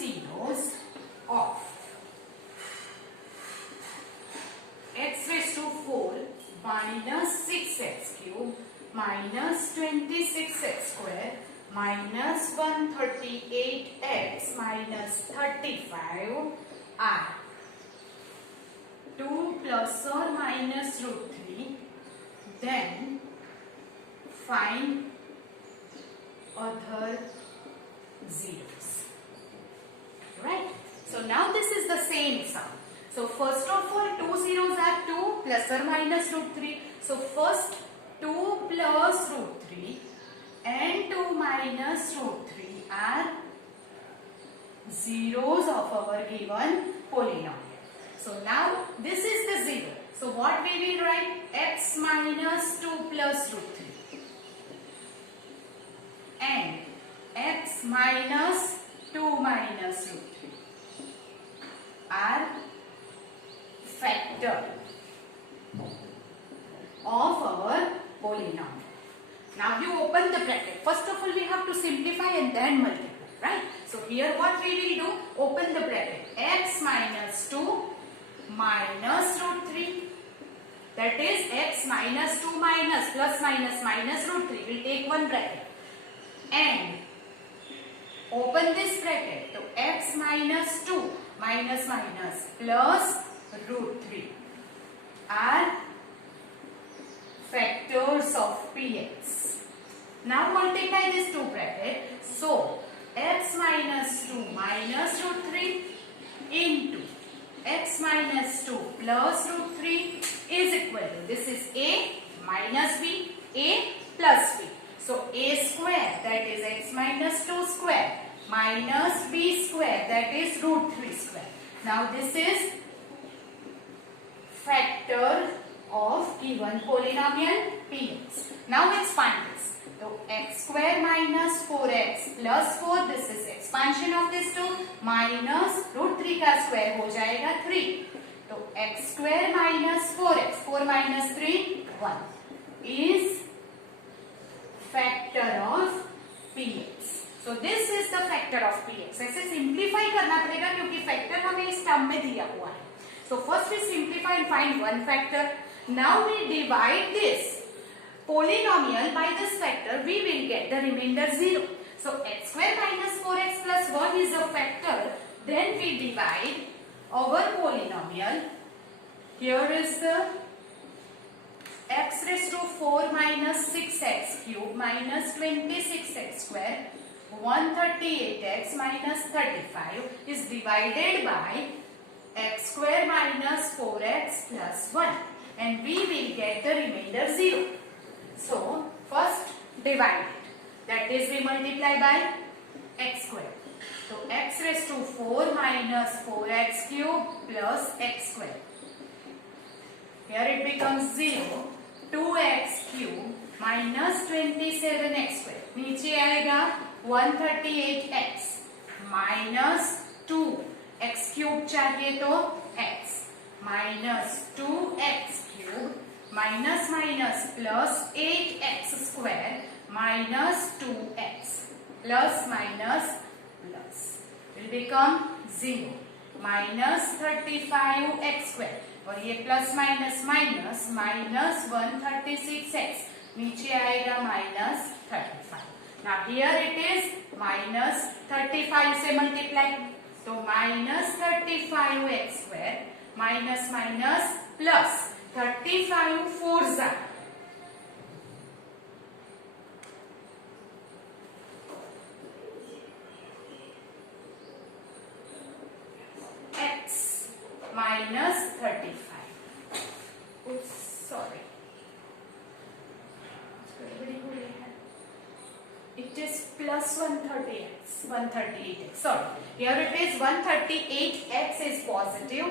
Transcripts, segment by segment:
zeros of x raised to 4 minus 6x cube minus 26x square minus 138x minus 35 are 2 plus or minus root 3. Then find other zeros. Right? So now this is the same sum. So first of all, 2 zeros are 2 plus or minus root 3. So first 2 plus root 3 and 2 minus root 3 are zeros of our given polynomial. So now this is the zero. So what we will write? X minus 2 plus root 3 and x minus 2 minus root 3 are factor of our polynomial. Now you open the bracket. First of all we have to simplify and then multiply, right? So here what we will do? Open the bracket. X minus 2 minus root 3, that is x minus 2 minus plus minus minus root 3. We will take one bracket and open this bracket. So x minus 2 minus minus plus root 3 are factors of px. Now multiply these two brackets. So x minus 2 minus root 3 into x minus 2 plus root 3 is equal to, this is a minus b, a plus b. So a square, that is x minus 2 square, minus b square, that is root 3 square. Now this is factor of given polynomial px. Now let's find this. So x square minus 4x plus 4, this is expansion of this 2, minus root 3 का square हो जाएगा 3. तो x square minus 4x, 4 minus 3, 1 is factor of px. So this is the factor of px. ऐसे simplify करना पड़ेगा क्योंकि factor हमें इस term में दिया हुआ है. So first we simplify and find one factor. Now we divide this polynomial by this factor, we will get the remainder 0. So x square minus 4x plus 1 is a factor. Then we divide our polynomial. Here is the x raised to 4 minus 6x cube minus 26x square 138x minus 35 is divided by x square minus 4x plus 1, and we will get the remainder 0. So first divide it, that is we multiply by x square. So x raised to 4 minus 4x cube plus x square. Here it becomes 0. 2x cube minus 27x square. नीचे आएगा 138x minus 2 x cube चाहिए तो x minus 2x cube minus minus plus 8x square minus 2x plus minus plus will become 0 minus 35x square और ये plus minus minus minus 136x नीचे आएगा minus 35. Now here it is minus 35 से multiply तो minus 35x square minus minus plus 35 4 जा x minus 35. Oops, sorry. It is plus 138x. 138x. Sorry. Here it is 138x is positive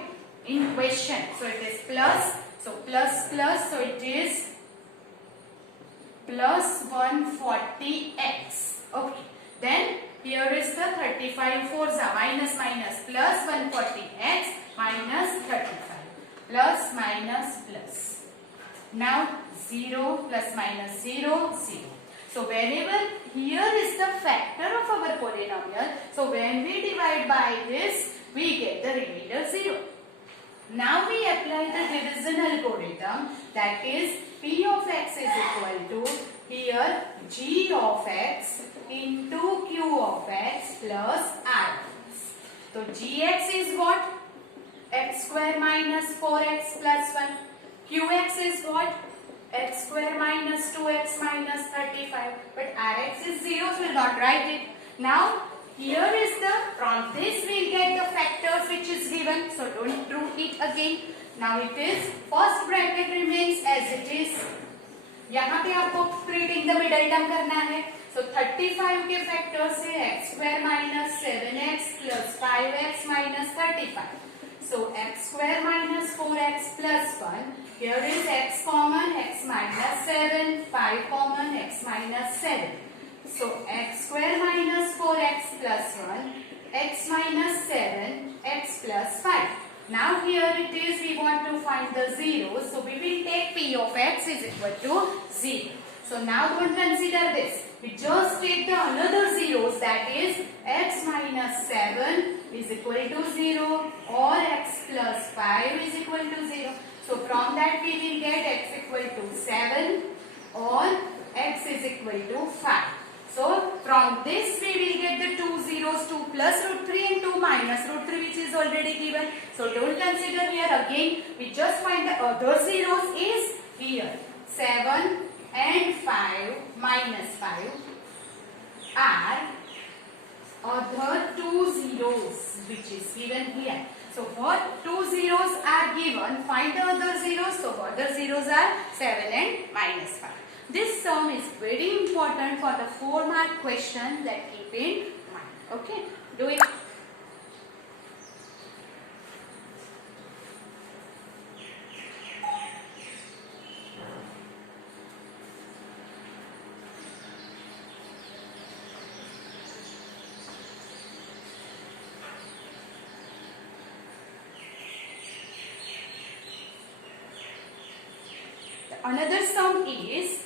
in question. So it is plus. So plus plus. So it is plus 140x. Okay. Then here is the 35 4s minus minus plus 140x minus 35 plus minus plus. Now 0 plus minus 0 0. So whenever here is the factor of our polynomial, so when we divide divide by this, we get the remainder 0. Now we apply the division algorithm, that is P of x is equal to here G of x into Q of x plus Rx. So Gx is what? X square minus 4x plus 1. Qx is what? X square minus 2x minus 35. But Rx is 0, so we'll not write it. Now here is from this we'll get the factors which is given. So don't do it again. Now it is first bracket remains as it is. यहाँ पे आपको split in the middle term करना है. So 35 के factors है x square minus 7x plus 5x minus 35. So x square minus 4x plus 1. Here is x common, x minus 7, 5 common, x minus 7. So x square minus 4x plus 1, x minus 7, x plus 5. Now here it is, we want to find the zeros. So we will take p of x is equal to 0. So now don't consider this. We just take the another zeros, that is x minus 7 is equal to 0 or x plus 5 is equal to 0. So from that we will get x equal to 7 or x is equal to 5. So from this we will get the two zeros, 2 plus root 3 and 2 minus root 3, which is already given. So don't consider here again. We just find the other zeros is here 7 and 5 minus 5 are other two zeros which is given here. So what two zeros are given, find the other zeros. So other zeros are 7 and minus 5. This sum is very important for the 4-mark question, that keep in mind. Okay, do it. Another sum is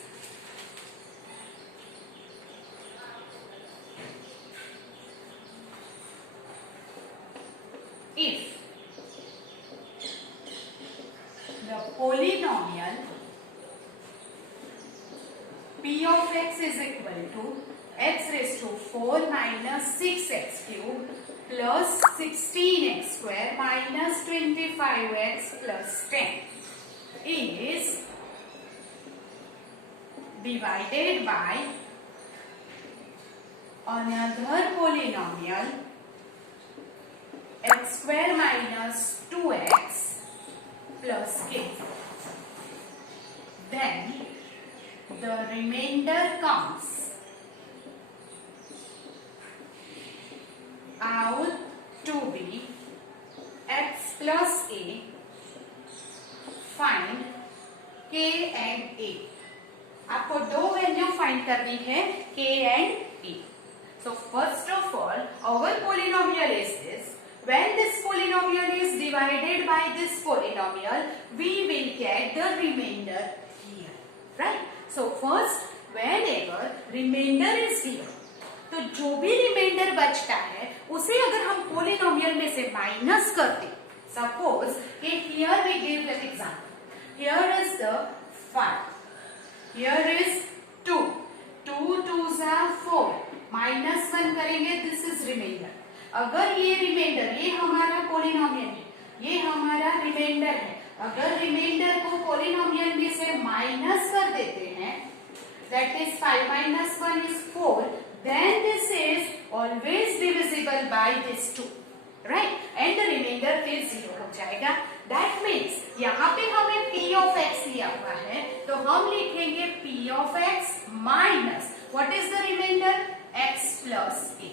if the polynomial p of x is equal to x raised to 4 minus 6x cube plus 16x square minus 25x plus 10 is divided by another polynomial x square minus 2x plus k. Then the remainder comes out to be x plus a. Find k and a. आपको दो value find करनी है k and a. So first of all, our polynomial is this. When this polynomial is divided by this polynomial, we will get the remainder here, right? So first, whenever remainder is here, तो जो भी reminder बचता है उसे अगर हम polynomial में से माइनस करते, सपोज कि here we give an example. Here is the 5. Here is 2. 2 2s are 4. Minus 1 करेंगे, दिस इज रिमाइंडर. अगर ये रिमाइंडर, ये हमारा पोलिनोमियल है, ये हमारा रिमाइंडर है. अगर रिमाइंडर को पोलिनोमियल में से माइनस कर देते हैं, that is 5 minus 1 is 4, then this is always divisible by this 2, right? And the remainder फिर 0 हो जाएगा. That means यहाँ पे हमें p of x लिया हुआ है, तो हम लिखेंगे p of x minus what is the remainder? x plus a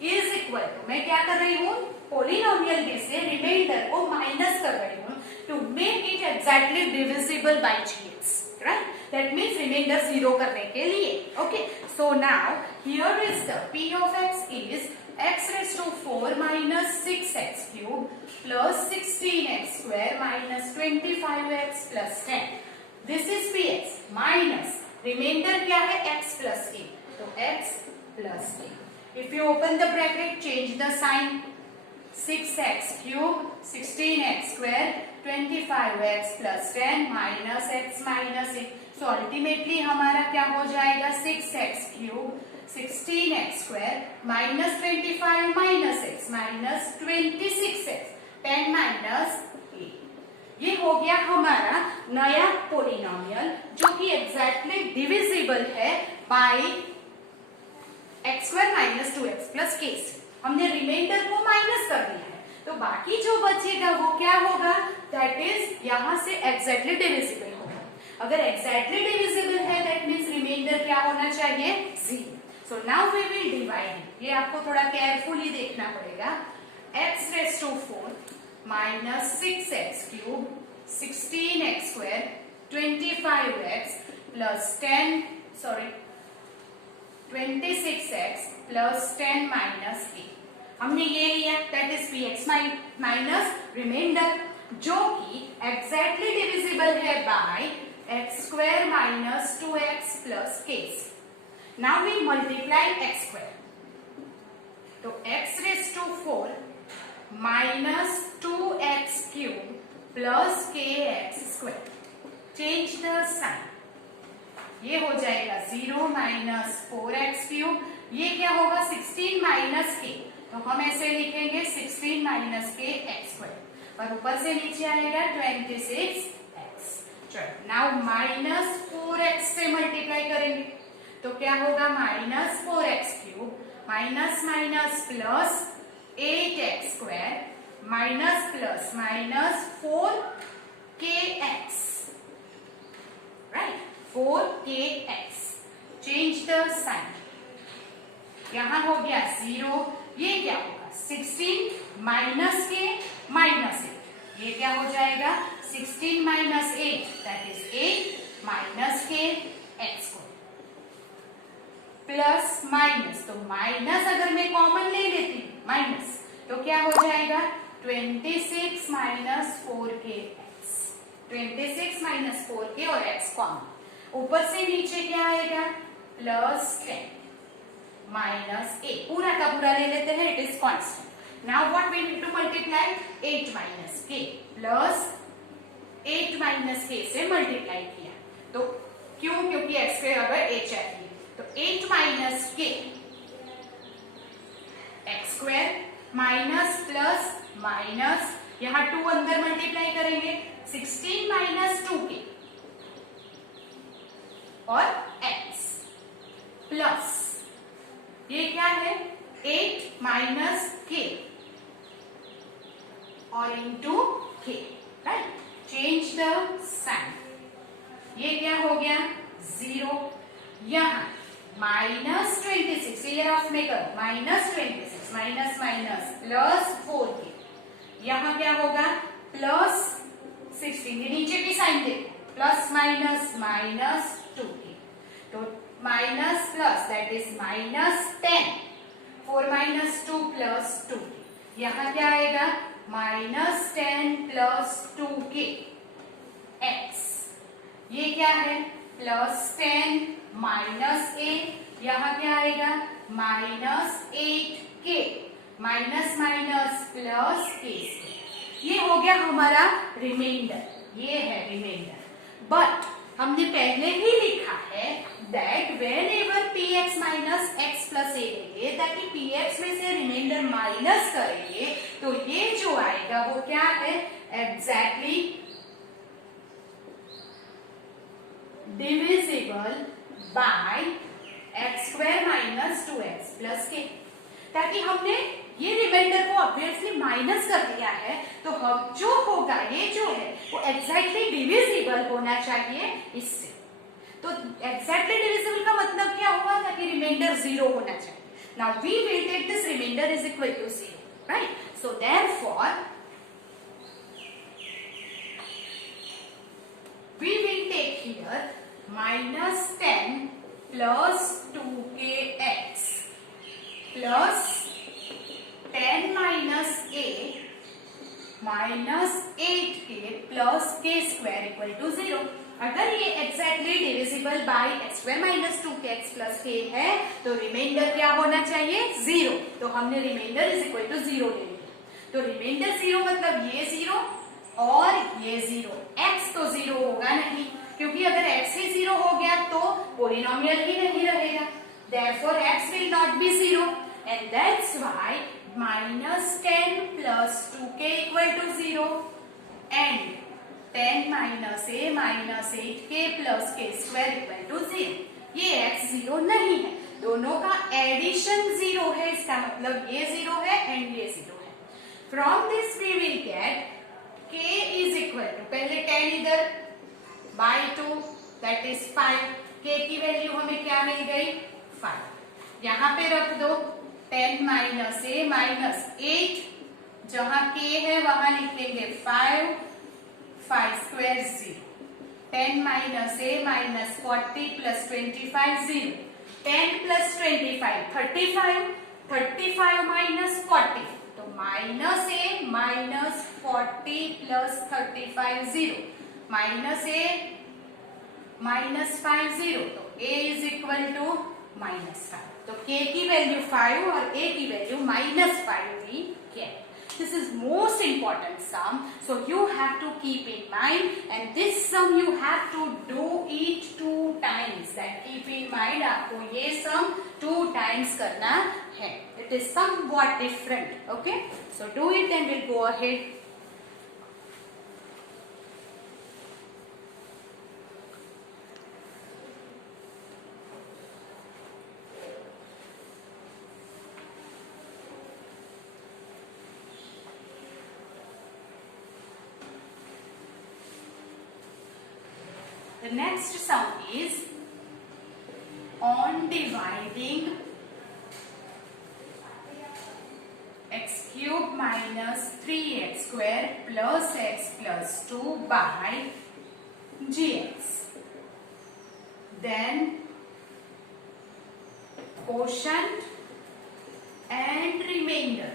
is equal to, मैं क्या कर रही हूँ, पोलिनोमियल में से रिमाइंडर को माइनस कर रही हूँ to make it exactly divisible by gx, right? That means remainder 0 करने के लिए. Okay, so now here is the p of x is x raised to 4 minus 6x cube plus 16x square minus 25x plus 10. This is px minus remainder क्या है, x plus a. तो x plus a. If you open the bracket, change the sign. 6x cube 16x square 25x plus 10 minus x minus 8. So ultimately हमारा क्या हो जाएगा 6x cube 16x square minus 25 minus x minus 26x 10 minus 8. ये हो गया हमारा नया polynomial जो कि एग्जैक्टली डिविजिबल है by x square minus 2x plus k से. हमने रिमाइंडर को माइनस कर दिया है तो बाकी जो बचेगा वो क्या होगा, दैट इज यहाँ से एग्जैक्टली डिविजिबल होगा. अगर एग्जैक्टली डिविजिबल है दैट मीन्स रिमाइंडर क्या होना चाहिए 0. So now we will divide. ये आपको थोड़ा केयरफुली देखना पड़ेगा. x raise to 4 minus 6x cube 16x square 25x plus 26x plus 10 minus 8. हमने ये लिया that is px minus remainder जो कि एग्जैक्टली डिविजिबल है by x square minus 2x plus k. Now we multiply x square. तो x raise to 4 minus 2x cube plus kx square. Change the sign. ये हो जाएगा 0 minus 4x cube. ये क्या होगा 16 माइनस k. तो हम ऐसे लिखेंगे 16 माइनस k x स्क्वायर और ऊपर से नीचे आएगा 26x. चलो नाउ माइनस 4x से मल्टीप्लाई करेंगे तो क्या होगा minus 4x cube minus minus plus 8x square minus plus minus 4kx. Right 4kx. Change the sign. यहां हो गया 0. ये क्या होगा 16 माइनस के माइनस 8. ये क्या हो जाएगा 16 माइनस 8 दैट इज 8 माइनस के x स्क्वायर प्लस माइनस. तो माइनस अगर मैं कॉमन ले लेती हूँ माइनस तो क्या हो जाएगा 26 माइनस 4kx. 26 माइनस 4k और x कॉमन. ऊपर से नीचे क्या आएगा प्लस 10 माइनस 8. पूरा का पूरा ले लेते हैं, it is constant. Now what we need to multiply 8 minus k plus 8 minus k से मल्टीप्लाई किया तो क्यों, क्योंकि x स्क्वायर अगर a चाहिए तो 8 minus k x square minus plus minus यहाँ 2 अंदर मल्टीप्लाई करेंगे 16 माइनस 2k और x प्लस ये क्या है 8 माइनस k और into k. Right. Change the sign. ये क्या हो गया 0. यहाँ माइनस 26 ये ऑफ में करो minus 26 minus minus plus 4k. यहाँ क्या होगा प्लस 16. ये नीचे की साइन देखो प्लस माइनस माइनस 2k. तो minus plus that is minus 10. 4 minus 2 plus 2. यहाँ क्या आएगा माइनस 10 प्लस 2k x. ये क्या है प्लस 10 माइनस 8. यहाँ क्या आएगा minus 8k minus minus plus k. ये हो गया हमारा रिमाइंडर. ये है रिमाइंडर. बट हमने पहले ही लिखा है that whenever px minus x plus a लेंगे ताकि px में से रिमाइंडर माइनस करेंगे तो ये जो आएगा वो क्या है exactly divisible by x square minus 2x plus k. ताकि हमने ये रिमाइंडर को ऑब्वियसली माइनस कर दिया है तो हम जो होगा ये जो है वो एग्जैक्टली डिविजिबल होना चाहिए इससे. तो एग्जैक्टली डिविजिबल का मतलब क्या हुआ ताकि रिमाइंडर 0 होना चाहिए. Now we will take this remainder is equal to 0. Right. So therefore we will take here minus 10 plus 2kx plus 10 minus a minus 8k plus k square equal to 0. अगर ये exactly divisible by x square minus 2x plus k है तो reminder क्या होना चाहिए? 0। तो हमने reminder is equal to 0 ले लिया। तो रिमाइंडर 0 मतलब ये 0 और ये 0। x तो 0 होगा नहीं, क्योंकि अगर x ही 0 हो गया तो पोलिनोमियल ही नहीं रहेगा। Therefore x will not be 0 and that's why minus 10 plus 2k equal to 0 and 10 minus a minus 8k plus k square equal to 0। ये x 0 नहीं है, दोनों का एडिशन 0 है, इसका मतलब ये 0 है एंड ये 0 है। From this we will get k is equal to, पहले 10 इधर by 2 that is 5, k की वैल्यू हमें क्या मिल गई? 5। यहाँ पे रख दो 10 माइनस a माइनस 8, जहां k है वहां लिख लेंगे 5, 5 square 0। 10 minus a minus 40 plus 25 0। 10 plus 25 35, 35 minus 40 तो minus a minus 40 plus 35 0 minus a minus 5 0 तो a is equal to minus 5। तो k की वैल्यू 5 और a की वैल्यू minus 5 we get. This is most important sum, so you have to keep in mind, and this sum you have to do it 2 times. That keep in mind, आपको ये sum 2 times करना है। It is somewhat different, okay? So do it and we'll go ahead. The next sum is on dividing x cube minus 3x square plus x plus 2 by gx. Then quotient and remainder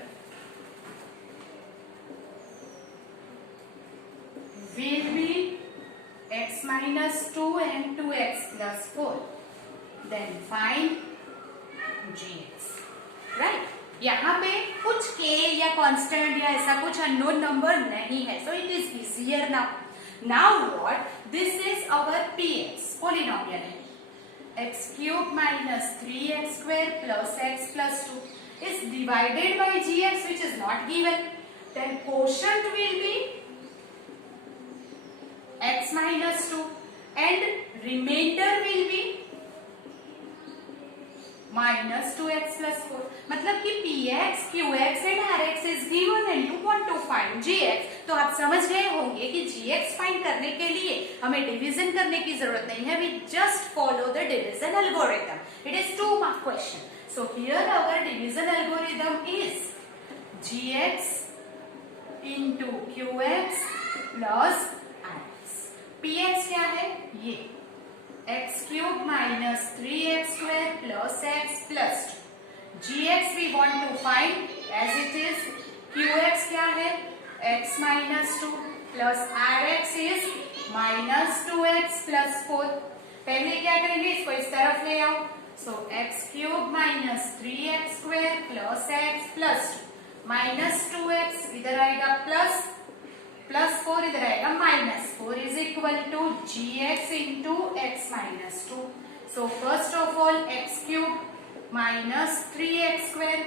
will be x minus 2 and 2x plus 4. Then find gx. Right? यहाँ पे कुछ k या constant या ऐसा कुछ unknown number नहीं है, so it is easier now. Now what? This is our px, polynomial है. X cube minus 3x square plus x plus 2 is divided by gx, which is not given. Then quotient will be x minus 2 and remainder will be minus 2x plus 4. मतलब कि px, qx and rx is given and you want to find gx. तो आप समझ गए होंगे कि gx find करने के लिए हमें डिवीजन करने की जरूरत नहीं है. We just follow the division algorithm. It is 2 mark question. So here our division algorithm is gx into qx plus px क्या है? ये x cube minus 3x square plus x plus 2. gx we want to find as it is. qx क्या है? x minus 2 plus rx is minus 2x plus 4. पहले क्या करेंगे? इसको इस तरफ ले आओ. So x cube minus 3x square plus x plus 2 minus 2x इधर आएगा प्लस 4 इधर आएगा minus 4 is equal to gx into x minus 2. So first of all x cube minus 3x square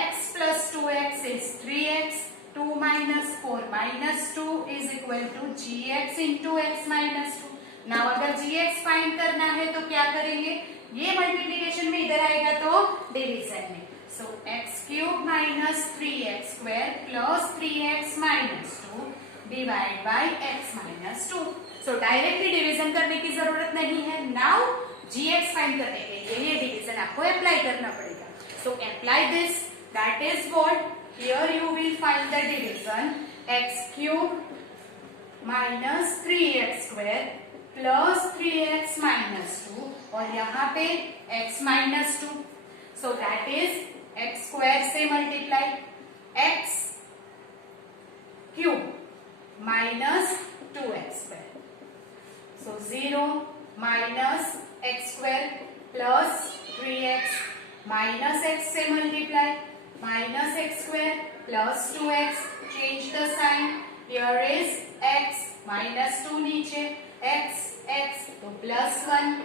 x plus 2x is 3x 2 minus 4 minus 2 is equal to gx into x minus 2. Now अगर gx find करना है तो क्या करेंगे? ये multiplication में इधर आएगा तो डिवीजन में. So x cube minus 3x square plus 3x minus 2 divide by x minus 2. So directly division करने की जरूरत नहीं है. Now gx फाइंड करने के लिए ये डिवीजन आपको अप्लाई करना पड़ेगा. So apply this. That is what here you will find the division x cube minus 3x square plus 3x minus 2 और यहाँ पे x minus 2. So that is x square से multiply x cube minus 2x square. So plus 2x, change the sign, here is x, minus 2 नीचे, x, तो plus 1,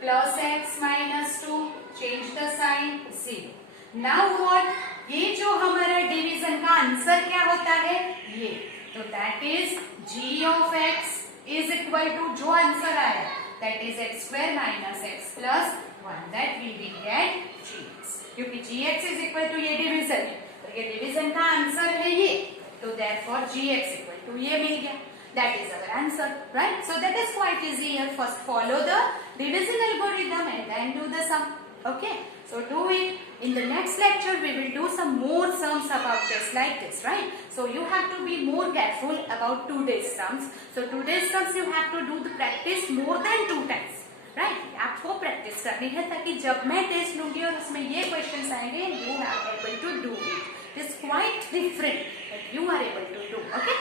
plus x minus 2, change the sign, 0. Now what? ये जो हमारा division का answer क्या होता है, ये, तो that is g of x is equal to, जो आंसर आया that is x square minus x plus 1, that we will get gx, क्योंकि gx is equal to ये डिवीजन है, तो ये डिवीजन का आंसर है ये, तो therefore gx equal to ये मिल गया, that is our answer, right? So that is quite easy. Here first follow the division algorithm and then do the sum. Okay, so do it. In the next lecture we will do some more sums about this like this, right? So you have to be more careful about today's sums. So today's sums you have to do the practice more than 2 times, right? आपको practice करनी है ताकि जब मैं test लूंगी और उसमें ये questions आएंगे, you are able to do it. It is quite different, but you are able to do. Okay?